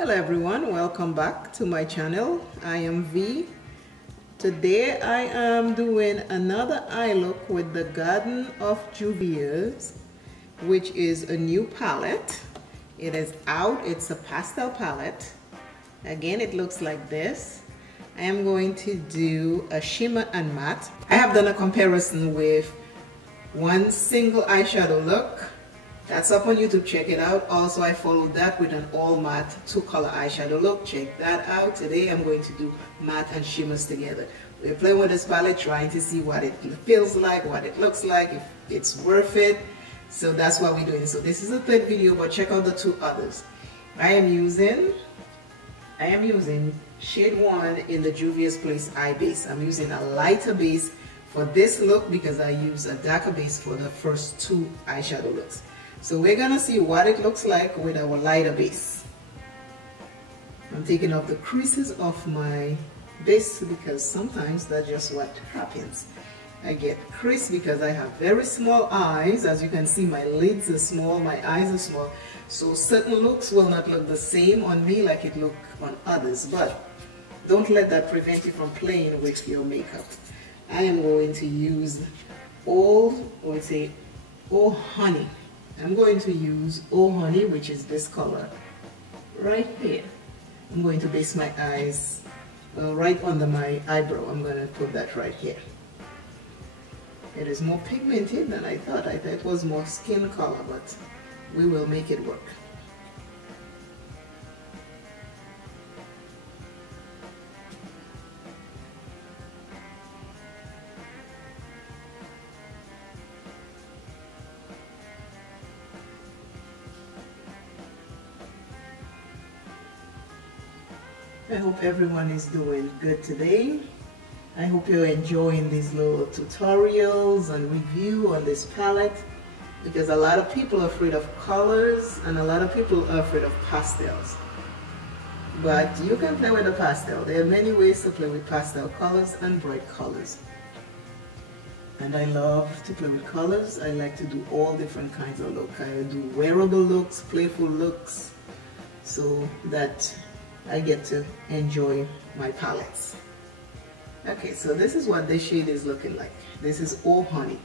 Hello everyone, welcome back to my channel. I am V. Today I am doing another eye look with the Garden of Juvias, which is a new palette. It is out, it's a pastel palette. Again, it looks like this. I am going to do a shimmer and matte. I have done a comparison with one single eyeshadow look. That's up on YouTube, check it out. Also, I followed that with an all matte 2-color eyeshadow look. Check that out. Today I'm going to do matte and shimmers together. We're playing with this palette, trying to see what it feels like, what it looks like, if it's worth it. So that's what we're doing. So this is the third video, but check out the two others. I am using shade 1 in the Juvia's Place Eye Base. I'm using a lighter base for this look because I use a darker base for the first two eyeshadow looks. So we're gonna see what it looks like with our lighter base. I'm taking off the creases of my base because sometimes that's just what happens. I get crease because I have very small eyes. As you can see, my lids are small, my eyes are small. So certain looks will not look the same on me like it look on others. But don't let that prevent you from playing with your makeup. I am going to use Oh Honey. I'm going to use Oh Honey, which is this color right here. I'm going to base my eyes right under my eyebrow. I'm going to put that right here. It is more pigmented than I thought. I thought it was more skin color, but we will make it work. I hope everyone is doing good today. I hope you're enjoying these little tutorials and review on this palette, because a lot of people are afraid of colors and a lot of people are afraid of pastels. But you can play with a pastel. There are many ways to play with pastel colors and bright colors. And I love to play with colors. I like to do all different kinds of looks. I do wearable looks, playful looks, so that I get to enjoy my palettes. Okay, so this is what this shade is looking like. This is Oh Honey.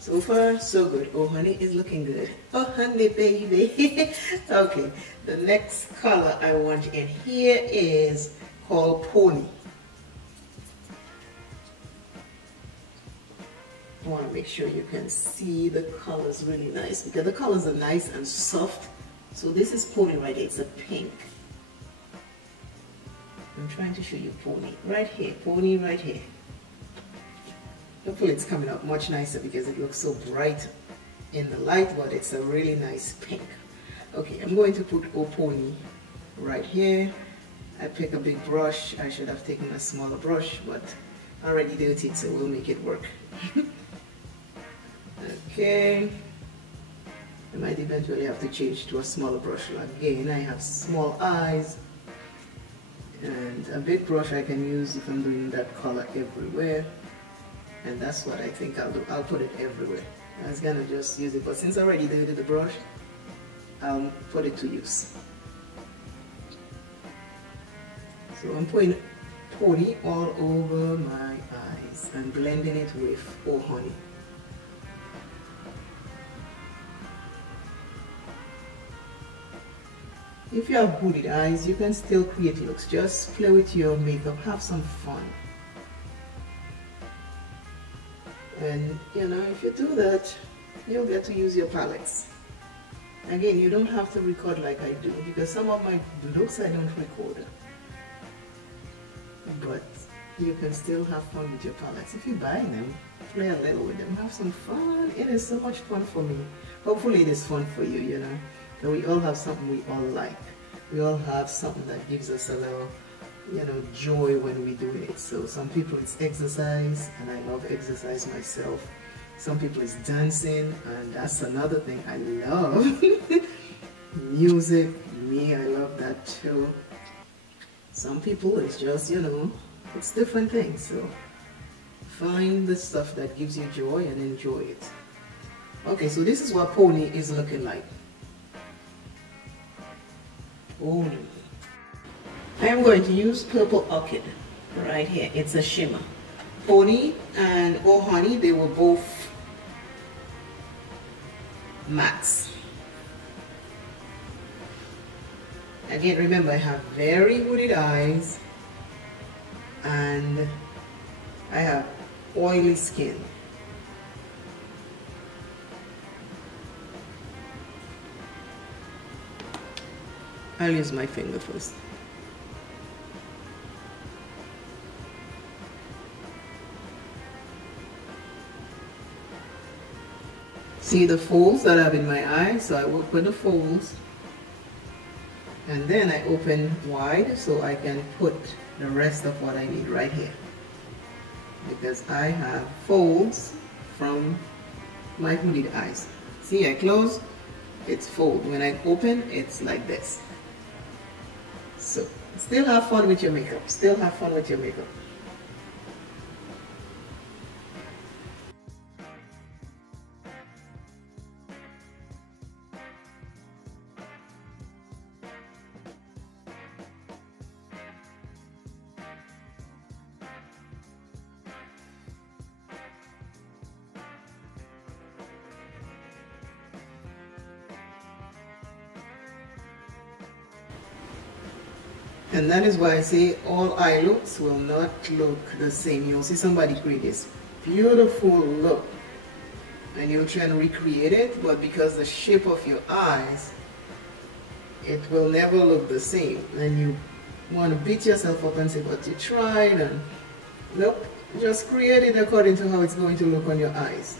So far, so good. Oh Honey is looking good. Oh honey, baby. Okay, the next color I want in here is called Pony. I want to make sure you can see the colors really nice, because the colors are nice and soft. So this is Pony right here. It's a pink. I'm trying to show you Pony right here. Pony right here. Hopefully it's coming out much nicer because it looks so bright in the light, but it's a really nice pink. Okay, I'm going to put Oh Pony right here. I pick a big brush. I should have taken a smaller brush, but I already did it, so we'll make it work. Okay, I might eventually have to change to a smaller brush. Again, I have small eyes, and a big brush I can use if I'm doing that color everywhere, and that's what I think I'll do. I'll put it everywhere. I was gonna just use it, but since I already did the brush, I'll put it to use. So I'm putting Pony all over my eyes and blending it with Oh Honey. If you have hooded eyes, you can still create looks. Just play with your makeup, have some fun. And you know, if you do that, you'll get to use your palettes. Again, you don't have to record like I do, because some of my looks I don't record. But you can still have fun with your palettes. If you buy them, play a little with them, have some fun. It is so much fun for me. Hopefully it is fun for you, you know. And we all have something we all like. We all have something that gives us a little, you know, joy when we do it. So some people it's exercise, and I love exercise myself. Some people it's dancing, and that's another thing I love. Music, me, I love that too. Some people it's just, you know, it's different things. So find the stuff that gives you joy and enjoy it. Okay, so this is what pony is looking like. Pony. I am going to use Purple Orchid right here. It's a shimmer. Pony and Oh Honey, they were both mattes. Again, remember I have very hooded eyes and I have oily skin. I'll use my finger first. See the folds that I have in my eye, so I work with the folds and then I open wide so I can put the rest of what I need right here, because I have folds from my hooded eyes. See, I close, it's fold. When I open, it's like this. So still have fun with your makeup. Still have fun with your makeup. And that is why I say all eye looks will not look the same. You'll see somebody create this beautiful look and you'll try and recreate it, but because the shape of your eyes, it will never look the same. And you want to beat yourself up and say, but you tried, and nope, just create it according to how it's going to look on your eyes.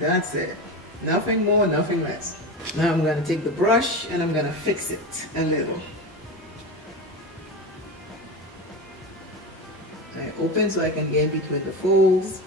That's it. Nothing more, nothing less. Now I'm going to take the brush and I'm going to fix it a little. I open so I can get between the folds,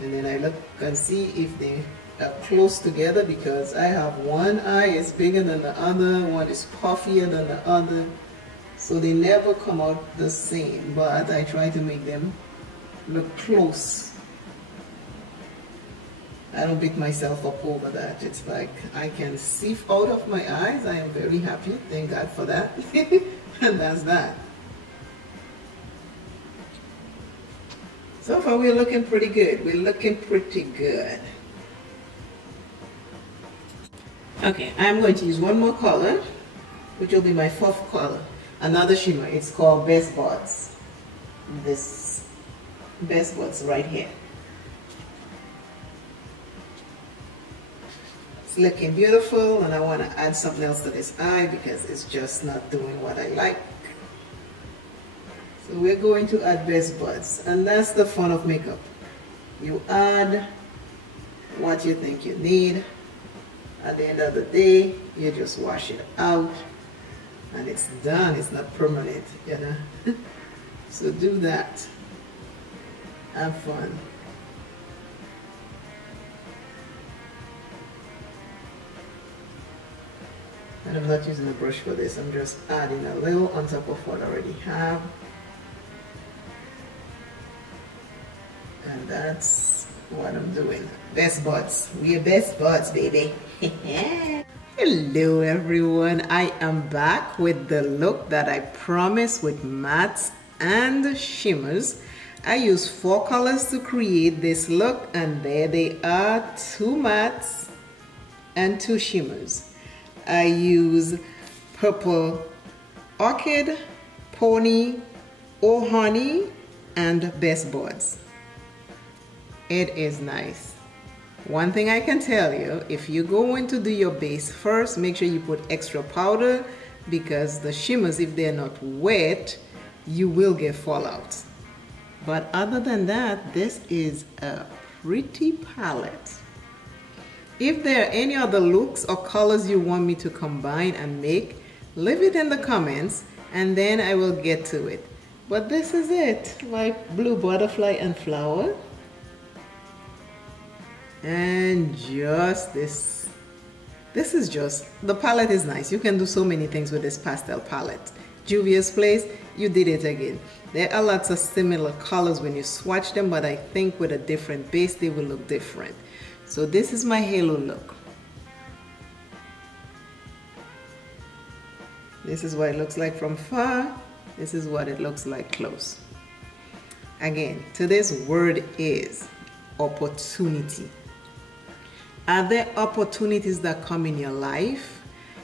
and then I look and see if they are close together, because I have one eye is bigger than the other, one is puffier than the other, so they never come out the same, but I try to make them look close. I don't beat myself up over that. It's like I can see out of my eyes. I am very happy, thank God for that. And that's that. So far we're looking pretty good. We're looking pretty good. Okay, I'm going to use one more color, which will be my fourth color. Another shimmer. It's called Best Buds. This Best Buds right here. It's looking beautiful, and I want to add something else to this eye because it's just not doing what I like. So we're going to add Best Buds, and that's the fun of makeup. You add what you think you need. At the end of the day, you just wash it out and it's done. It's not permanent, you know. So do that. Have fun. And I'm not using a brush for this. I'm just adding a little on top of what I already have. And that's what I'm doing. Best Buds. We're Best Buds, baby. Hello everyone. I am back with the look that I promised with mattes and shimmers. I used 4 colors to create this look, and there they are, 2 mattes and 2 shimmers. I use Purple Orchid, Pony, Oh Honey, and Best Buds. It is nice. One thing I can tell you, if you're going to do your base first, make sure you put extra powder, because the shimmers, if they're not wet, you will get fallout. But other than that, this is a pretty palette. If there are any other looks or colors you want me to combine and make, leave it in the comments and then I will get to it. But this is it, my blue butterfly and flower. And just this is just, the palette is nice. You can do so many things with this pastel palette. Juvia'S Place, you did it again. There are lots of similar colors when you swatch them, but I think with a different base they will look different. So this is my halo look. This is what it looks like from far. This is what it looks like close. Again, today's word is opportunity. Are there opportunities that come in your life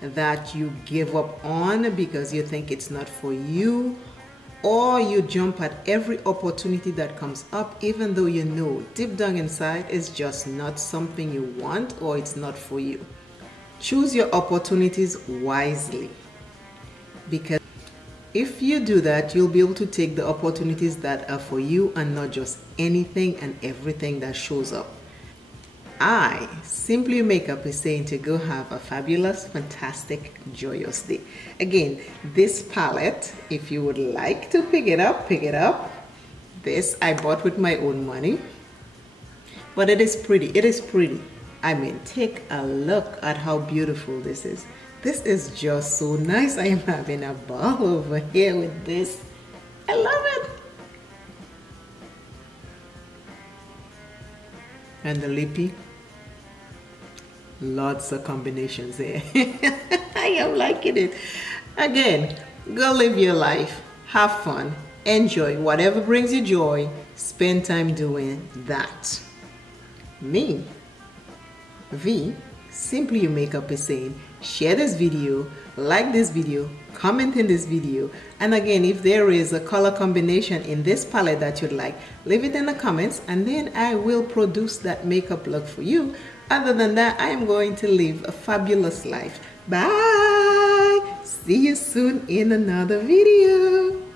that you give up on because you think it's not for you, or you jump at every opportunity that comes up even though you know deep down inside it's just not something you want or it's not for you? Choose your opportunities wisely, because if you do that, you'll be able to take the opportunities that are for you and not just anything and everything that shows up. I Simply Makeup is saying to go have a fabulous, fantastic, joyous day. Again, this palette, if you would like to pick it up, pick it up. This I bought with my own money, but it is pretty. It is pretty. I mean, take a look at how beautiful this is. This is just so nice. I am having a ball over here with this. I love it. And the lippy. Lots of combinations there. I am liking it. Again, go live your life. Have fun. Enjoy whatever brings you joy. Spend time doing that. Me, V, Simply Makeup is saying, share this video, like this video, comment in this video, and again, if there is a color combination in this palette that you'd like, leave it in the comments and then I will produce that makeup look for you. Other than that, I am going to live a fabulous life. Bye! See you soon in another video.